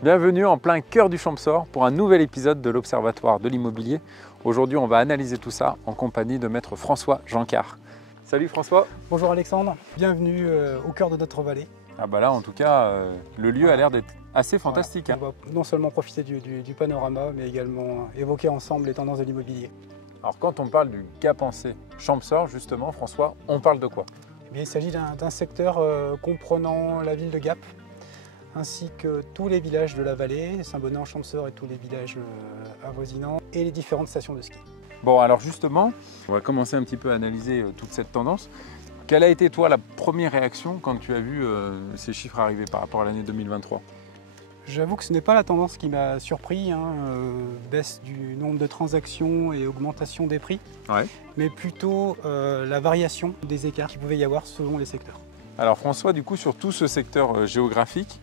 Bienvenue en plein cœur du Champsaur pour un nouvel épisode de l'Observatoire de l'immobilier. Aujourd'hui, on va analyser tout ça en compagnie de maître François Jeancart. Salut François. Bonjour Alexandre, bienvenue au cœur de notre vallée. Ah bah là, en tout cas, le lieu a l'air d'être assez fantastique. On va non seulement profiter du panorama, mais également évoquer ensemble les tendances de l'immobilier. Alors quand on parle du Gap-en-C Champsaur, justement, François, on parle de quoi? Eh bien, il s'agit d'un secteur comprenant la ville de Gap, ainsi que tous les villages de la vallée, Saint-Bonnet-en-Champsaur et tous les villages avoisinants, et les différentes stations de ski. Bon, alors justement, on va commencer un petit peu à analyser toute cette tendance. Quelle a été, toi, la première réaction quand tu as vu ces chiffres arriver par rapport à l'année 2023? J'avoue que ce n'est pas la tendance qui m'a surpris, baisse du nombre de transactions et augmentation des prix, mais plutôt la variation des écarts qu'il pouvait y avoir selon les secteurs. Alors François, du coup, sur tout ce secteur géographique,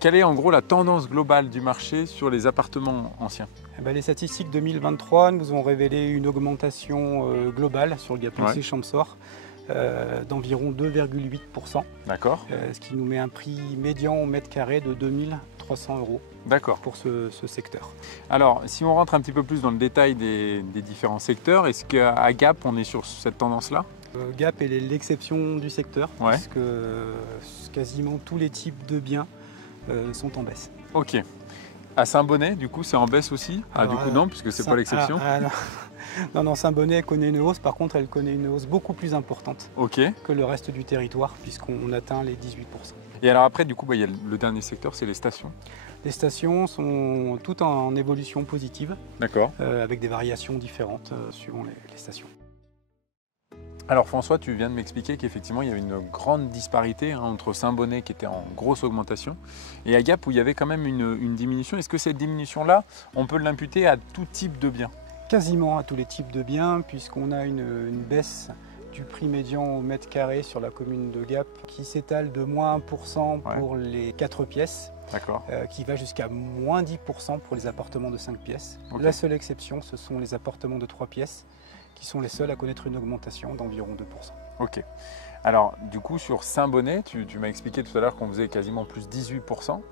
quelle est en gros la tendance globale du marché sur les appartements anciens? Les statistiques 2023 nous ont révélé une augmentation globale sur le Gap-en-C Champsaur d'environ 2,8%. D'accord. Ce qui nous met un prix médian au mètre carré de 2300 € pour ce secteur. Alors, si on rentre un petit peu plus dans le détail des différents secteurs, est-ce qu'à Gap, on est sur cette tendance-là? Gap est l'exception du secteur, puisque quasiment tous les types de biens sont en baisse. Ok. À Saint-Bonnet, du coup, c'est en baisse aussi? Du coup, non, puisque c'est pas l'exception. Non, Saint-Bonnet connaît une hausse, par contre, elle connaît une hausse beaucoup plus importante que le reste du territoire, puisqu'on atteint les 18%. Et alors après, du coup, il y a le dernier secteur, c'est les stations. Les stations sont toutes en évolution positive, avec des variations différentes suivant les stations. Alors François, tu viens de m'expliquer qu'effectivement il y avait une grande disparité entre Saint-Bonnet qui était en grosse augmentation et à Gap où il y avait quand même une diminution. Est-ce que cette diminution-là, on peut l'imputer à tout type de biens? Quasiment à tous les types de biens, puisqu'on a une baisse du prix médian au mètre carré sur la commune de Gap qui s'étale de moins 1% pour les 4 pièces, qui va jusqu'à moins 10% pour les appartements de 5 pièces. La seule exception, ce sont les appartements de 3 pièces, qui sont les seuls à connaître une augmentation d'environ 2%. Ok. Alors du coup sur Saint-Bonnet, tu m'as expliqué tout à l'heure qu'on faisait quasiment plus 18%.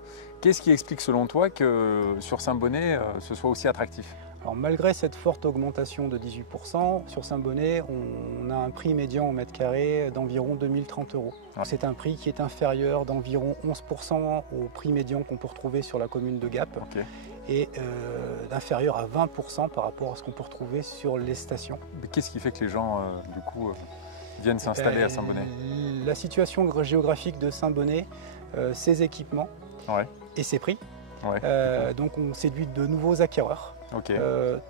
Qu'est-ce qui explique selon toi que sur Saint-Bonnet ce soit aussi attractif? Alors malgré cette forte augmentation de 18%, sur Saint-Bonnet, on a un prix médian au mètre carré d'environ 2030 €. C'est un prix qui est inférieur d'environ 11% au prix médian qu'on peut retrouver sur la commune de Gap. Et d'inférieur à 20% par rapport à ce qu'on peut retrouver sur les stations. Qu'est-ce qui fait que les gens, du coup, viennent s'installer à Saint-Bonnet? La situation géographique de Saint-Bonnet, ses équipements et ses prix. Donc on séduit de nouveaux acquéreurs,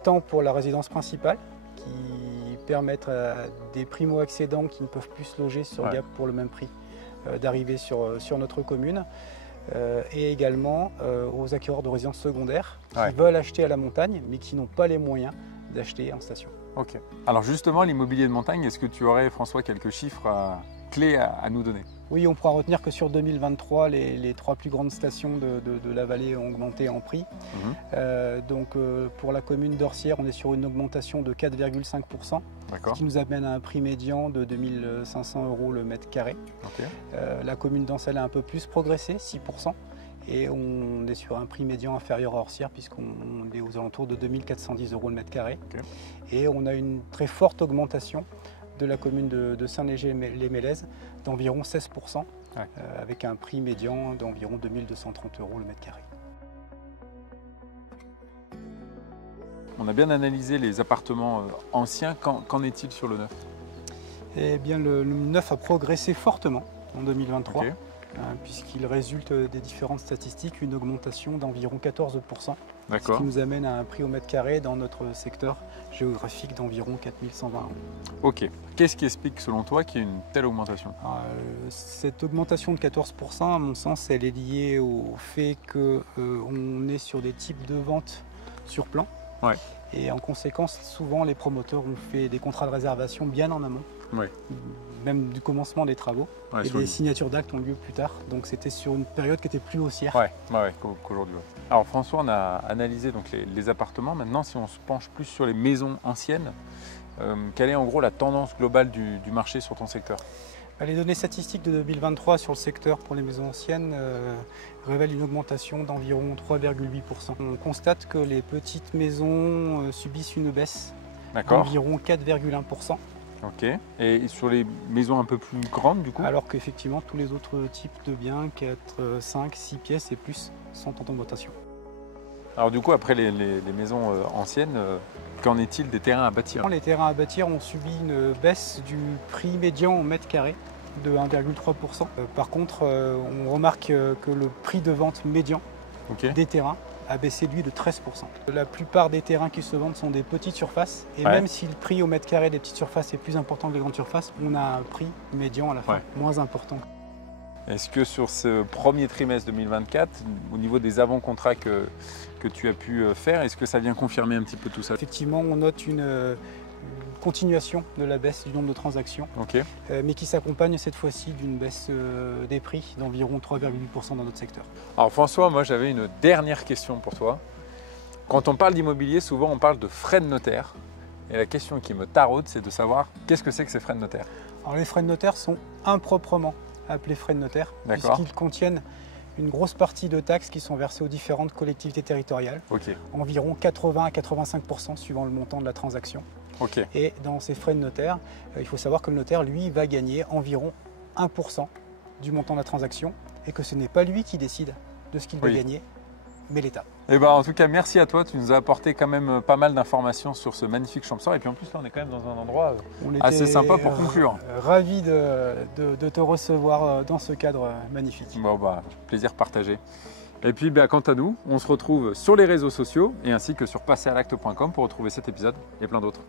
tant pour la résidence principale, qui permettent à des primo-accédants qui ne peuvent plus se loger sur Gap pour le même prix, d'arriver sur notre commune. Et également aux acquéreurs de résidences secondaires qui veulent acheter à la montagne mais qui n'ont pas les moyens d'acheter en station. Ok. Alors justement, l'immobilier de montagne, est-ce que tu aurais, François, quelques chiffres clés à nous donner? Oui, on pourra retenir que sur 2023, les 3 plus grandes stations de la vallée ont augmenté en prix. Donc pour la commune d'Orsières, on est sur une augmentation de 4,5%, ce qui nous amène à un prix médian de 2500 € le mètre carré. La commune d'Ancel a un peu plus progressé, 6%, et on est sur un prix médian inférieur à Orsières puisqu'on est aux alentours de 2410 € le mètre carré. Et on a une très forte augmentation de la commune de Saint-Léger-les-Mélèzes d'environ 16%, avec un prix médian d'environ 2230 € le mètre carré. On a bien analysé les appartements anciens, qu'en est-il sur le neuf? Eh bien le neuf a progressé fortement en 2023, puisqu'il résulte des différentes statistiques une augmentation d'environ 14%, ce qui nous amène à un prix au mètre carré dans notre secteur géographique d'environ 4120 €. Ok. Qu'est-ce qui explique selon toi qu'il y ait une telle augmentation? Cette augmentation de 14%, à mon sens, elle est liée au fait qu'on est sur des types de ventes sur plan. Et en conséquence, souvent les promoteurs ont fait des contrats de réservation bien en amont, même du commencement des travaux, et des signatures d'actes ont lieu plus tard. Donc c'était sur une période qui était plus haussière qu'aujourd'hui. Alors François, on a analysé donc les appartements. Maintenant, si on se penche plus sur les maisons anciennes, quelle est en gros la tendance globale du marché sur ton secteur? Les données statistiques de 2023 sur le secteur pour les maisons anciennes révèlent une augmentation d'environ 3,8%. On constate que les petites maisons subissent une baisse d'environ 4,1%. Ok. Et sur les maisons un peu plus grandes du coup? Alors qu'effectivement tous les autres types de biens, 4, 5, 6 pièces et plus, sont en augmentation. Alors du coup, après les maisons anciennes, qu'en est-il des terrains à bâtir? Les terrains à bâtir ont subi une baisse du prix médian au mètre carré de 1,3%. Par contre, on remarque que le prix de vente médian des terrains a baissé lui de 13%. La plupart des terrains qui se vendent sont des petites surfaces et même si le prix au mètre carré des petites surfaces est plus important que les grandes surfaces, on a un prix médian à la fin moins important. Est-ce que sur ce premier trimestre 2024, au niveau des avant-contrats que tu as pu faire, est-ce que ça vient confirmer un petit peu tout ça? Effectivement, on note une continuation de la baisse du nombre de transactions, mais qui s'accompagne cette fois-ci d'une baisse des prix d'environ 3,8% dans notre secteur. Alors François, moi j'avais une dernière question pour toi. Quand on parle d'immobilier, souvent on parle de frais de notaire. Et la question qui me taraude, c'est de savoir qu'est-ce que c'est que ces frais de notaire? Alors les frais de notaire sont improprement appelés frais de notaire, puisqu'ils contiennent une grosse partie de taxes qui sont versées aux différentes collectivités territoriales, environ 80 à 85% suivant le montant de la transaction. Et dans ces frais de notaire, il faut savoir que le notaire, lui, va gagner environ 1% du montant de la transaction et que ce n'est pas lui qui décide de ce qu'il va gagner, mais l'État. En tout cas, merci à toi. Tu nous as apporté quand même pas mal d'informations sur ce magnifique Champsaur. Et puis en plus, là, on est quand même dans un endroit assez sympa pour conclure. Ravi de te recevoir dans ce cadre magnifique. Plaisir partagé. Et puis, quant à nous, on se retrouve sur les réseaux sociaux et ainsi que sur passeralacte.com pour retrouver cet épisode et plein d'autres.